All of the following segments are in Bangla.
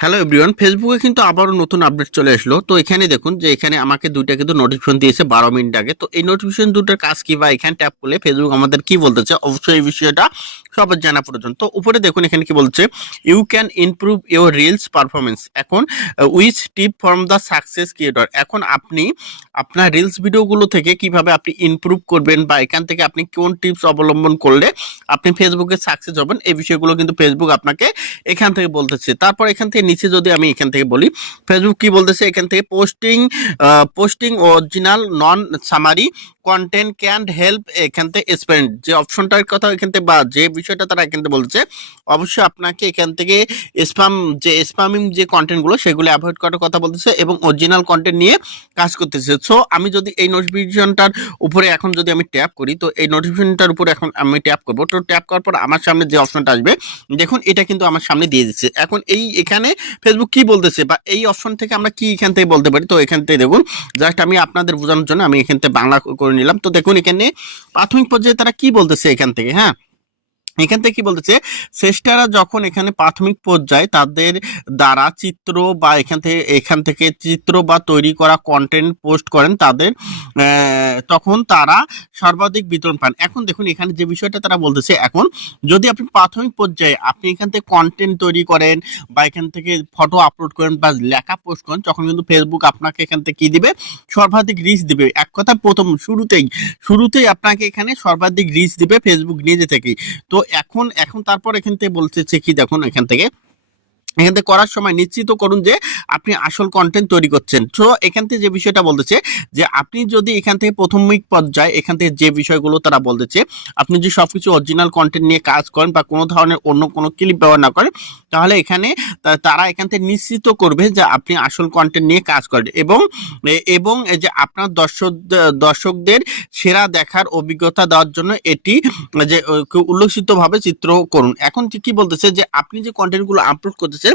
হ্যালো এভরিওয়ান ফেসবুকে কিন্তু আবারও নতুন আপডেট চলে আসলো। তো এখানে দেখুন যে এখানে আমাকে দুইটা কিন্তু নোটিফিকেশন দিয়েছে বারো মিনিট আগে। তো এই নোটিফিকেশন দুটোর কাজ কি বা এখানে ট্যাপ করলে ফেসবুক আমাদের কি বলতেছে? অবশ্যই এই বিষয়টা সবার জানা প্রয়োজন। তো উপরে দেখুন এখানে কি বলছে you can improve your reels performance এখন which tip from the success creator এখন আপনি আপনার রিলস ভিডিওগুলো থেকে কীভাবে আপনি ইমপ্রুভ করবেন বা এখান থেকে আপনি কোন টিপস অবলম্বন করলে আপনি ফেসবুকে সাকসেস হবেন, এই বিষয়গুলো কিন্তু ফেসবুক আপনাকে এখান থেকে বলতেছে। তারপর এখান থেকে নিচে যদি আমি এখান থেকে বলি ফেসবুক কি বলতেছে? এখান থেকে posting posting original non summary content can help এখান থেকে স্পেন্ড যে অপশনটার কথা এখান থেকে বা যে বিষয়টা তারা এখান থেকে বলছে, অবশ্যই আপনাকে এখান থেকে স্পাম যে স্পামিং যে কন্টেন্টগুলো সেগুলো অ্যাভয়েড করার কথা বলতেছে এবং অরিজিনাল কন্টেন্ট নিয়ে কাজ করতেছে। সো আমি যদি এই নোটিফিকেশনটার উপরে এখন যদি আমি ট্যাপ করি, তো এই নোটিফিকেশনটার উপরে এখন আমি ট্যাপ করব। তো ট্যাপ করার পর আমার সামনে যে অপশনটা আসবে, দেখুন এটা কিন্তু আমার সামনে দিয়ে দিচ্ছে। এখন এই এখানে ফেসবুক কি বলতেছে বা এই অপশন থেকে আমরা কি এখান থেকে বলতে পারি? তো এখান থেকে দেখুন জাস্ট আমি আপনাদের বোঝানোর জন্য আমি এখান থেকে বাংলা করে নিলাম। তো দেখুন এখানে প্রাথমিক পর্যায়ে তারা কি বলতেছে এখান থেকে হ্যাঁ? এখান থেকে কি বলতেছে, শ্রেষ্ঠরা যখন এখানে প্রাথমিক পর্যায়ে তাদের দ্বারা চিত্র বা এখান থেকে এখান থেকে চিত্র বা তৈরি করা কন্টেন্ট পোস্ট করেন, তাদের তখন তারা সর্বাধিক বিতরণ পান। এখন দেখুন, এখানে যে বিষয়টা তারা বলতেছে, এখন যদি আপনি প্রাথমিক পর্যায়ে আপনি এখান থেকে কন্টেন্ট তৈরি করেন বা এখান থেকে ফটো আপলোড করেন বা লেখা পোস্ট করেন, তখন কিন্তু ফেসবুক আপনাকে এখান থেকে কী দিবে? সর্বাধিক রিচ দিবে। এক কথা প্রথম শুরুতেই শুরুতেই আপনাকে এখানে সর্বাধিক রিচ দিবে ফেসবুক নিজে থেকেই। তো এখন এখন তারপর এখান থেকে বলতেছে কি দেখুন এখান থেকে এখান থেকে করার সময় নিশ্চিত করুন যে আপনি আসল কন্টেন্ট তৈরি করছেন। তো এখান থেকে যে বিষয়টা বলতেছে যে আপনি যদি এখান থেকে প্রাথমিক পর্যায়ে এখান থেকে যে বিষয়গুলো তারা বলতেছে, আপনি যদি সব কিছু অরিজিনাল কন্টেন্ট নিয়ে কাজ করেন বা কোনো ধরনের অন্য কোনো ক্লিপ ব্যবহার না করেন, তাহলে এখানে তারা এখান থেকে নিশ্চিত করবে যে আপনি আসল কন্টেন্ট নিয়ে কাজ করেন। এবং এবং যে আপনার দর্শক, দর্শকদের সেরা দেখার অভিজ্ঞতা দেওয়ার জন্য এটি যে উল্লেখিতভাবে চিত্র করুন। এখন কি বলতেছে যে আপনি যে কন্টেন্টগুলো আপলোড করতেছেন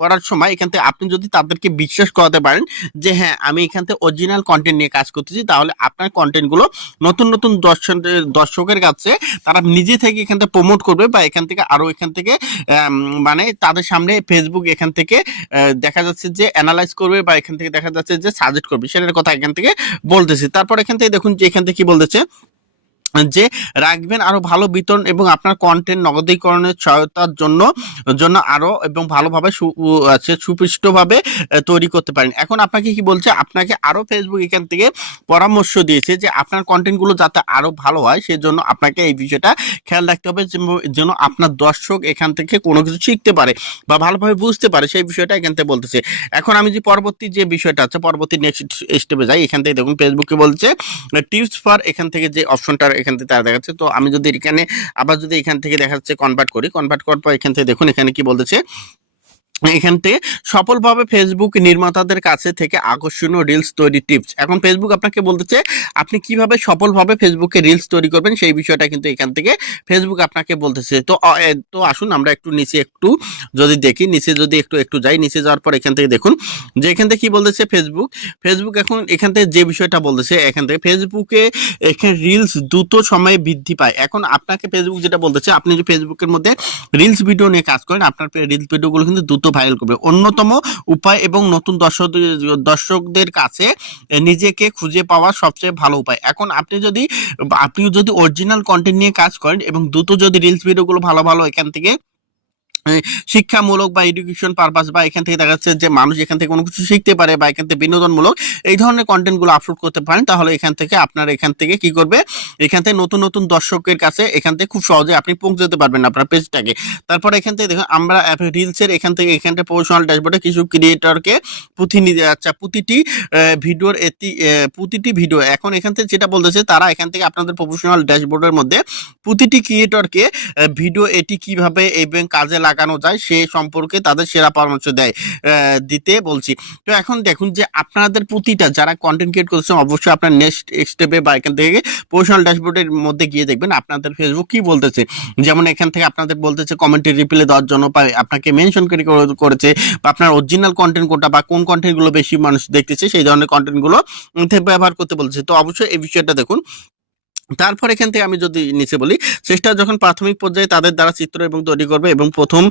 করার সময় এখান থেকে আপনি যদি তাদেরকে বিশ্বাস করাতে পারেন যে হ্যাঁ আমি এখান থেকে অরিজিনাল কন্টেন্ট নিয়ে কাজ করতেছি, তাহলে আপনার কন্টেন্টগুলো নতুন নতুন দর্শন দর্শকের কাছে তারা নিজে থেকে এখান থেকে প্রমোট করবে বা এখান থেকে আরও এখান থেকে মানে তাদের সামনে ফেসবুক এখান থেকে দেখা যাচ্ছে যে অ্যানালাইজ করবে বা এখান থেকে দেখা যাচ্ছে যে সাজেস্ট করবে, সেটার কথা এখান থেকে বলতেছি। তারপর এখান থেকে দেখুন যে এখান থেকে কি বলতেছে? যে রাখবেন আরও ভালো বিতরণ এবং আপনার কন্টেন্ট নগদীকরণের সহায়তার জন্য জন্য আরও এবং ভালোভাবে সুপৃষ্টভাবে তৈরি করতে পারেন। এখন আপনাকে কি বলছে, আপনাকে আরও ফেসবুক এখান থেকে পরামর্শ দিয়েছে যে আপনার কন্টেন্টগুলো যাতে আরও ভালো হয়, সেজন্য আপনাকে এই বিষয়টা খেয়াল রাখতে হবে যেন আপনার দর্শক এখান থেকে কোনো কিছু শিখতে পারে বা ভালোভাবে বুঝতে পারে, সেই বিষয়টা এখান থেকে বলতেছে। এখন আমি যে পরবর্তী যে বিষয়টা আছে, পরবর্তী নেক্সট স্টেপে যাই, এখান থেকে দেখুন ফেসবুকে বলছে টিপস ফর এখান থেকে যে অপশনটা এখান থেকে তারা দেখাচ্ছে। তো আমি যদি এখানে আবার যদি এখান থেকে দেখাচ্ছে কনভার্ট করি কনভার্ট করার পর এখান থেকে দেখুন এখানে কি বলতেছে এখান থেকে সফলভাবে ফেসবুক নির্মাতাদের কাছে থেকে আকর্ষণীয় রিলস তৈরি টিপস এখন ফেসবুক আপনাকে বলতেছে আপনি কীভাবে সফলভাবে ফেসবুকে রিলস তৈরি করবেন সেই বিষয়টা কিন্তু এখান থেকে ফেসবুক আপনাকে বলতেছে। তো তো আসুন আমরা একটু নিচে একটু যদি দেখি, নিচে যদি একটু একটু যাই, নিচে যাওয়ার পর এখান থেকে দেখুন। যে এখান থেকে কি বলতেছে ফেসবুক ফেসবুক এখন এখান থেকে যে বিষয়টা বলতেছে, এখান থেকে ফেসবুকে এখানে রিলস দ্রুত সময়ে বৃদ্ধি পায়। এখন আপনাকে ফেসবুক যেটা বলতেছে, আপনি যে ফেসবুকের মধ্যে রিলস ভিডিও নিয়ে কাজ করেন, আপনার রিলস ভিডিওগুলো কিন্তু দ্রুত ভাইরাল করবে। অন্যতম উপায় এবং নতুন দর্শক দর্শকদের কাছে নিজেকে খুঁজে পাওয়া সবচেয়ে ভালো উপায়। এখন আপনি যদি আপনি যদি অরিজিনাল কন্টেন্ট নিয়ে কাজ করেন এবং দ্রুত যদি রিলস ভিডিওগুলো ভালো ভালো এখান থেকে শিক্ষামূলক বা এডুকেশন পারপাস বা এখান থেকে দেখা যাচ্ছে যে মানুষ এখান থেকে কোনো কিছু শিখতে পারে বা এখান থেকে বিনোদনমূলক এই ধরনের কন্টেন্টগুলো আপলোড করতে পারেন তাহলে এখান থেকে আপনার এখান থেকে কি করবে এখান থেকে নতুন নতুন দর্শকের কাছে এখান থেকে খুব সহজে আপনি পৌঁছে যেতে পারবেন আপনার পেজটাকে তারপর এখান থেকে দেখুন আমরা রিলসের এখান থেকে এখান থেকে প্রফেশনাল ড্যাশবোর্ডে কিছু ক্রিয়েটরকে পুঁথি প্রতিনিধি আচ্ছা প্রতিটি ভিডিওর এটি প্রতিটি ভিডিও এখন এখান থেকে যেটা বলতেছে তারা এখান থেকে আপনাদের প্রফেশনাল ড্যাশবোর্ডের মধ্যে প্রতিটি ক্রিয়েটরকে ভিডিও এটি কীভাবে এবং কাজে লাগানো যায়, সে সম্পর্কে তাদের সেরা পরামর্শ দেয় দিতে বলছি। তো এখন দেখুন যে আপনাদের প্রতিটা যারা কন্টেন্ট ক্রিয়েট করছেন, অবশ্যই আপনার নেক্সট স্টেপে বা এখান থেকে প্রফেশনাল ড্যাশবোর্ডের মধ্যে গিয়ে দেখবেন আপনাদের ফেসবুক কি বলতেছে। যেমন এখান থেকে আপনাদের বলতেছে কমেন্টে রিপ্লাই দেওয়ার জন্য বা আপনাকে মেনশন করে- করেছে বা আপনার অরিজিনাল কন্টেন্ট কোনটা বা কোন কন্টেন্টগুলো বেশি মানুষ দেখতেছে, সেই ধরনের কন্টেন্টগুলো ব্যবহার করতে বলছে তো অবশ্যই এই বিষয়টা দেখুন তারপর এখান থেকে আমি যদি নিচে বলি চেষ্টা যখন প্রাথমিক পর্যায়ে তাদের দ্বারা চিত্র এবং তৈরি করবে এবং প্রথম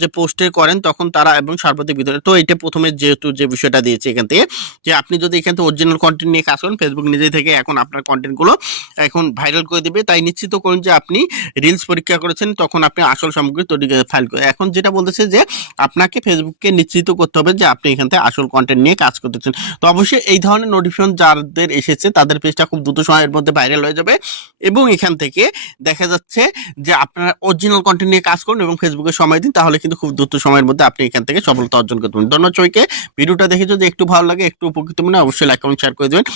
যে পোস্টে করেন তখন তারা এবং সর্বাধিক ভিতরে তো এটা প্রথমে যেহেতু যে বিষয়টা দিয়েছে এখান থেকে, যে আপনি যদি এখান থেকে অরিজিনাল কন্টেন্ট নিয়ে কাজ করেন ফেসবুক নিজে থেকে এখন আপনার কন্টেন্টগুলো এখন ভাইরাল করে দিবে। তাই নিশ্চিত করুন যে আপনি রিলস পরীক্ষা করেছেন, তখন আপনি আসল সামগ্রী তৈরি ফাইল করে। এখন যেটা বলতেছে যে আপনাকে ফেসবুককে নিশ্চিত করতে হবে যে আপনি এখান থেকে আসল কন্টেন্ট নিয়ে কাজ করতেছেন। তো অবশ্যই এই ধরনের নোটিফিকেশন যাদের এসেছে, তাদের পেজটা খুব দ্রুত সময়ের মধ্যে ভাইরাল হয়ে যাবে এবং এখান থেকে দেখা যাচ্ছে যে আপনারা অরিজিনাল কন্টেন্ট নিয়ে কাজ করুন এবং ফেসবুকে সময় দিন, তাহলে কিন্তু খুব দ্রুত সময়ের মধ্যে আপনি এখান থেকে সফলতা অর্জন করতে পারবেন। ধন্যবাদ সবাইকে। ভিডিওটা দেখে যদি একটু ভালো লাগে, একটু উপকৃত মনে অবশ্যই লাইক কমেন্ট শেয়ার করে দেবেন।